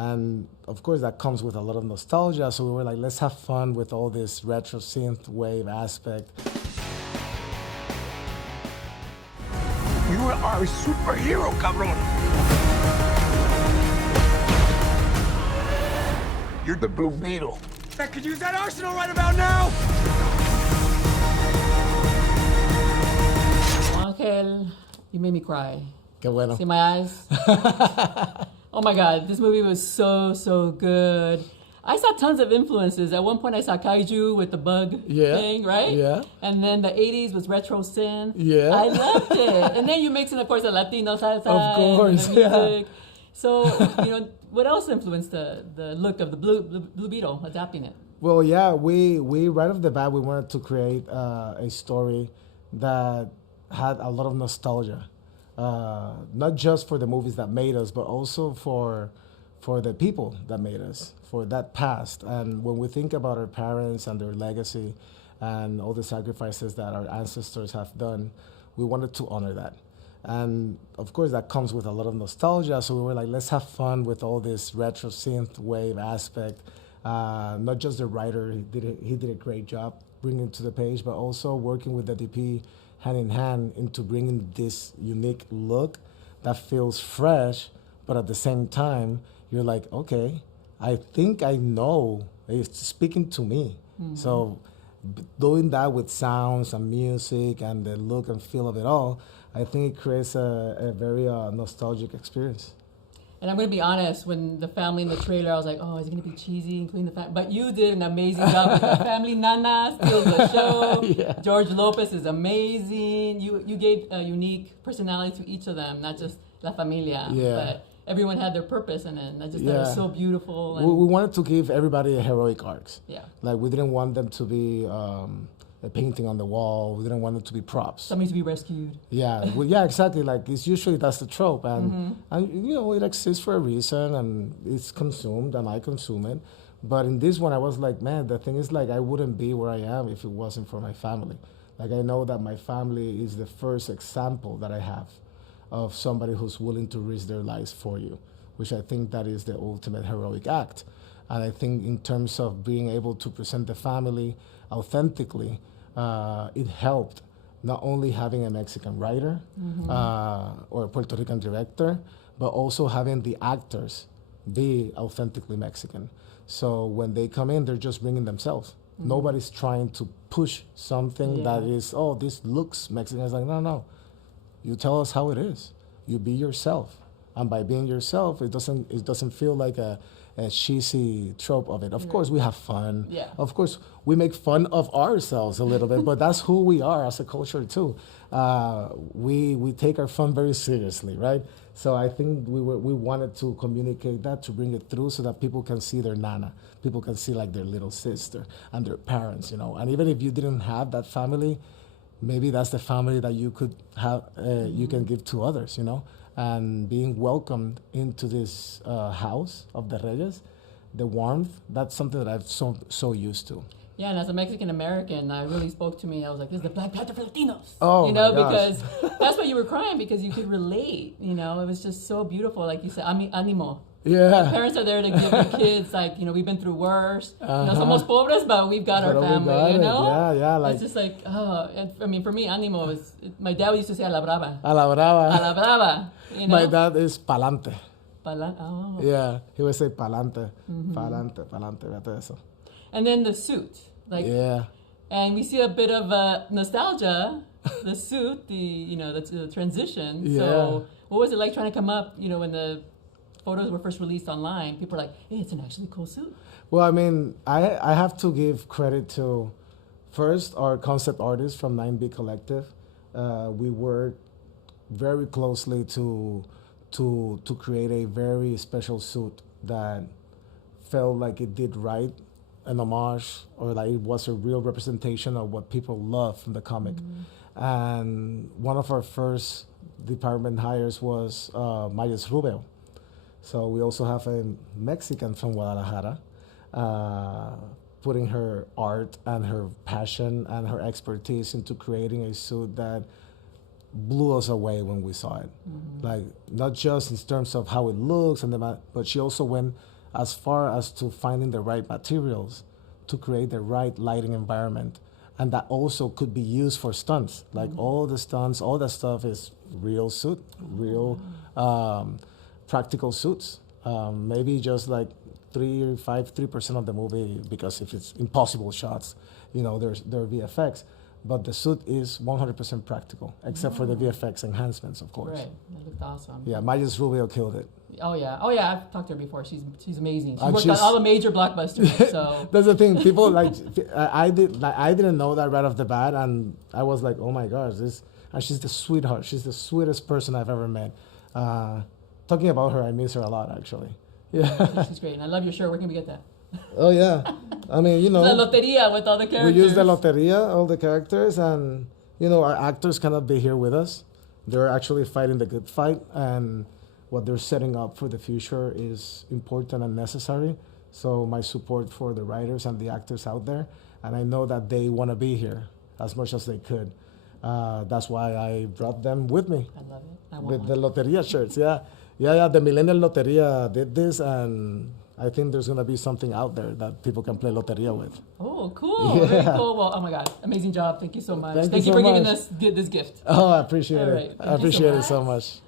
And of course, that comes with a lot of nostalgia. So we were like, let's have fun with all this retro synth wave aspect. You are a superhero, cabrón. You're the Blue Beetle. I could use that arsenal right about now. Angel, you made me cry. Qué bueno. See my eyes? Oh my God, this movie was so good. I saw tons of influences. At one point I saw Kaiju with the bug thing, right? Yeah. And then the 80s was retro synth. Yeah. I loved it. And then you mix in, of course, the Latino salsa. Of course, and the music. So, what else influenced the look of the Blue Beetle, adapting it? Well, yeah, we right off the bat, we wanted to create a story that had a lot of nostalgia. Not just for the movies that made us, but also for the people that made us, for that past. And when we think about our parents and their legacy and all the sacrifices that our ancestors have done, we wanted to honor that. And of course, that comes with a lot of nostalgia. So we were like, let's have fun with all this retro synth wave aspect. Not just the writer, he did a great job bringing it to the page, but also working with the DP hand in hand into bringing this unique look that feels fresh, but at the same time, you're like, okay, I think I know, it's speaking to me. Mm-hmm. So doing that with sounds and music and the look and feel of it all, I think it creates a very nostalgic experience. And I'm going to be honest, when the family in the trailer, I was like, oh, is it going to be cheesy, including the family? But you did an amazing job with the family nana, steals the show. Yeah. George Lopez is amazing. You gave a unique personality to each of them, not just La Familia. Yeah. But everyone had their purpose in it. And I just thought it was so beautiful. And we wanted to give everybody a heroic arcs. Yeah. Like, we didn't want them to be a painting on the wall. We didn't want it to be props. Somebody to be rescued. Yeah, well, yeah, exactly. Like, it's usually that's the trope, and it exists for a reason, and it's consumed, and I consume it. But in this one, I was like, man, the thing is, like, I wouldn't be where I am if it wasn't for my family. Like, I know that my family is the first example that I have of somebody who's willing to risk their lives for you, which I think that is the ultimate heroic act. And I think in terms of being able to present the family authentically, it helped not only having a Mexican writer or a Puerto Rican director, but also having the actors be authentically Mexican. So when they come in, they're just bringing themselves. Nobody's trying to push something that is, oh, this looks Mexican. It's like, no. You tell us how it is. You be yourself. And by being yourself, it doesn't feel like a cheesy trope of it. Of course, we have fun. Yeah. Of course, we make fun of ourselves a little bit, but that's who we are as a culture too. We take our fun very seriously, right? So I think we wanted to communicate that, to bring it through so that people can see their nana, people can see like their little sister and their parents, And even if you didn't have that family, maybe that's the family that you could have, you can give to others, And being welcomed into this house of the Reyes, the warmth, that's something that I've so used to. Yeah, and as a Mexican American, that really spoke to me. I was like, this is the Black Panther for Latinos. Oh, because that's why you were crying, because you could relate. It was just so beautiful. Like you said, animo. Yeah. The parents are there to give the kids, like, we've been through worse. Somos pobres, but we've got our family, Yeah. Like, it's just like, and for me, animo is, my dad used to say a la brava. A la brava. A la brava. My dad is pa'lante. Oh. Yeah, he would say pa'lante. Pa'lante, vete eso. And then the suit. And we see a bit of nostalgia, the suit, the transition. Yeah. So what was it like trying to come up, when the photos were first released online? People were like, hey, it's an actually cool suit. Well, I mean, I have to give credit to, first, our concept artist from 9B Collective. We worked very closely to create a very special suit that felt like it did right, an homage, or like it was a real representation of what people love from the comic. And one of our first department hires was Mayes Rubio. So we also have a Mexican from Guadalajara, putting her art and her passion and her expertise into creating a suit that blew us away when we saw it. Like, not just in terms of how it looks, but she also went as far as to finding the right materials to create the right lighting environment. And that also could be used for stunts. Like all the stunts, all that stuff is real suit, real practical suits. Maybe just like 3% of the movie, because if it's impossible shots, there are VFX. But the suit is 100% practical, except for the VFX enhancements, of course. Right, that looked awesome. Yeah, Maya's Rubio killed it. Oh yeah, I've talked to her before. She's amazing. She worked on all the major blockbusters. So that's the thing. People I didn't know that right off the bat, and I was like, oh my gosh, and she's the sweetheart. She's the sweetest person I've ever met. Talking about her, I miss her a lot, actually. Yeah, she's great, and I love your shirt. Where can we get that? Oh yeah, I mean, the loteria with all the characters. We use the loteria, all the characters, and our actors cannot be here with us. They're actually fighting the good fight, and what they're setting up for the future is important and necessary. So my support for the writers and the actors out there, and I know that they want to be here as much as they could. That's why I brought them with me. I love it. With the loteria shirts, yeah. The Millennial Loteria did this, and I think there's going to be something out there that people can play loteria with. Oh, cool. Yeah. Very cool. Well, oh my God. Amazing job. Thank you so much. Thank you for so giving much. us this gift. Oh, I appreciate it. Right. I appreciate it so much.